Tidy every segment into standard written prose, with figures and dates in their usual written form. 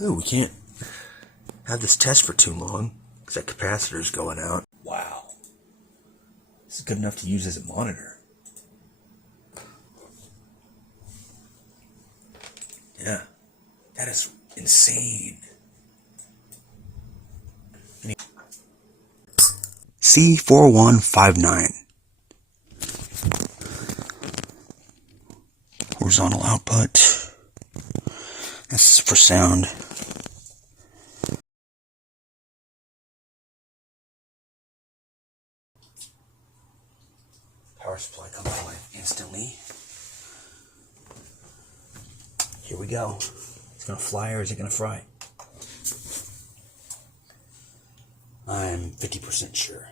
Ooh, we can't have this test for too long because that capacitor is going out. Wow. This is good enough to use as a monitor. Yeah. That is insane. C4159. Horizontal output. This is for sound. Power supply comes to life instantly. Here we go. It's gonna fly or is it gonna fry? I'm 50% sure.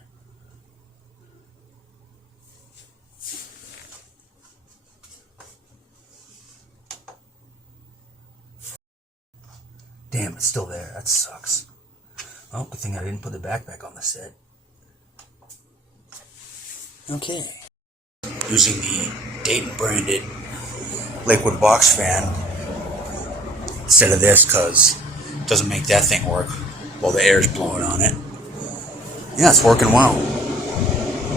Damn, it's still there. That sucks. Oh, good thing I didn't put the backpack on the set. Okay. Using the Dayton branded liquid box fan instead of this because it doesn't make that thing work while the air is blowing on it. Yeah, it's working well.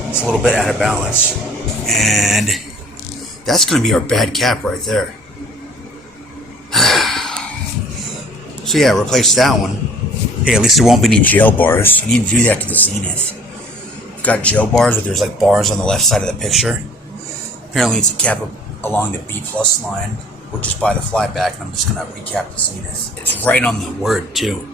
It's a little bit out of balance. And that's going to be our bad cap right there. So yeah, replace that one. Hey, at least there won't be any jail bars. I need to do that to the Zenith. We've got jail bars, but there's like bars on the left side of the picture. Apparently it's a cap along the B+ line, which is by the flyback, and I'm just going to recap the Zenith. It's right on the word, too.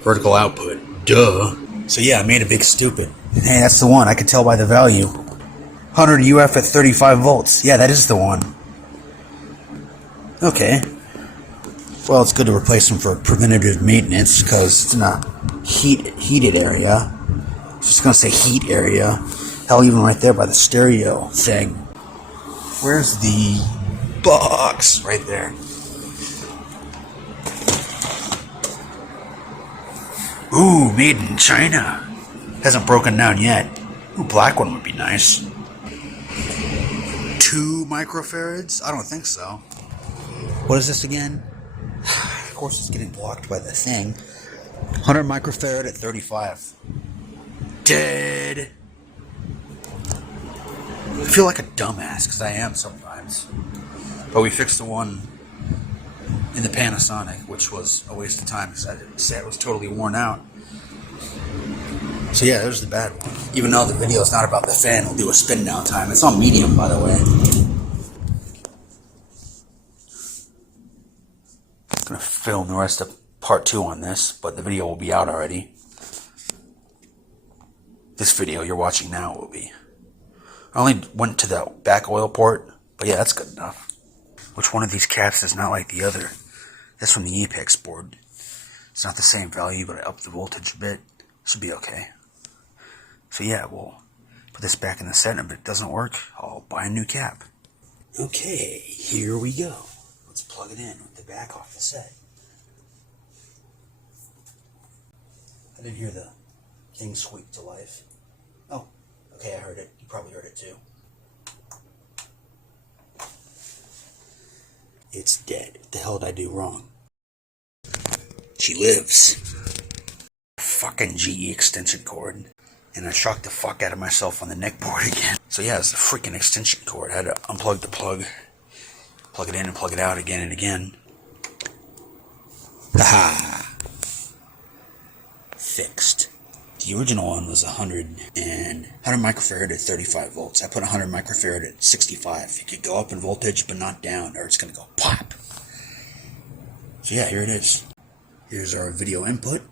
Vertical output. Duh. So yeah, I made a big stupid. Hey, that's the one. I could tell by the value. 100 UF at 35 volts. Yeah, that is the one. Okay. Well, it's good to replace them for preventative maintenance because it's in a heated area. I was just going to say heat area. Hell, even right there by the stereo thing. Where's the box? Right there. Ooh, made in China. Hasn't broken down yet. Ooh, black one would be nice. 2 microfarads? I don't think so. What is this again? Of course it's getting blocked by the thing. 100 microfarad at 35. Dead. I feel like a dumbass, because I am sometimes. But we fixed the one in the Panasonic, which was a waste of time, because I didn't say it was totally worn out. So yeah, there's the bad one. Even though the video is not about the fan, we'll do a spin down time. It's on medium, by the way. I'm going to film the rest of part 2 on this, but the video will be out already. This video you're watching now will be. I only went to the back oil port, but yeah, that's good enough. Which one of these caps is not like the other? That's from the Apex board. It's not the same value, but I upped the voltage a bit. Should be okay. So yeah, we'll put this back in the set, and if it doesn't work, I'll buy a new cap. Okay, here we go. Let's plug it in with the back off the set. I didn't hear the thing squeak to life. Oh, okay, I heard it. You probably heard it too. It's dead. What the hell did I do wrong? She lives. Fucking GE extension cord. And I shocked the fuck out of myself on the neck board again. So yeah, it's a freaking extension cord. I had to unplug the plug, plug it in and plug it out again and again. Aha! Fixed. The original one was 100 microfarad at 35 volts. I put 100 microfarad at 65. It could go up in voltage, but not down, or it's going to go pop. So yeah, here it is. Here's our video input.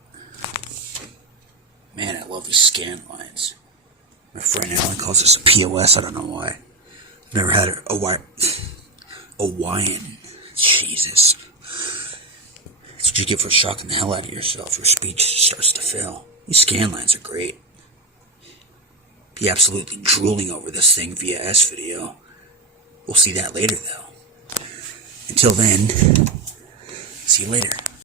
Man, I love these scan lines. My friend Alan calls this a POS. I don't know why. Never had a Hawaiian. Jesus. That's what you get for shocking the hell out of yourself. Your speech starts to fail. These scan lines are great. Be absolutely drooling over this thing via S-video. We'll see that later, though. Until then, see you later.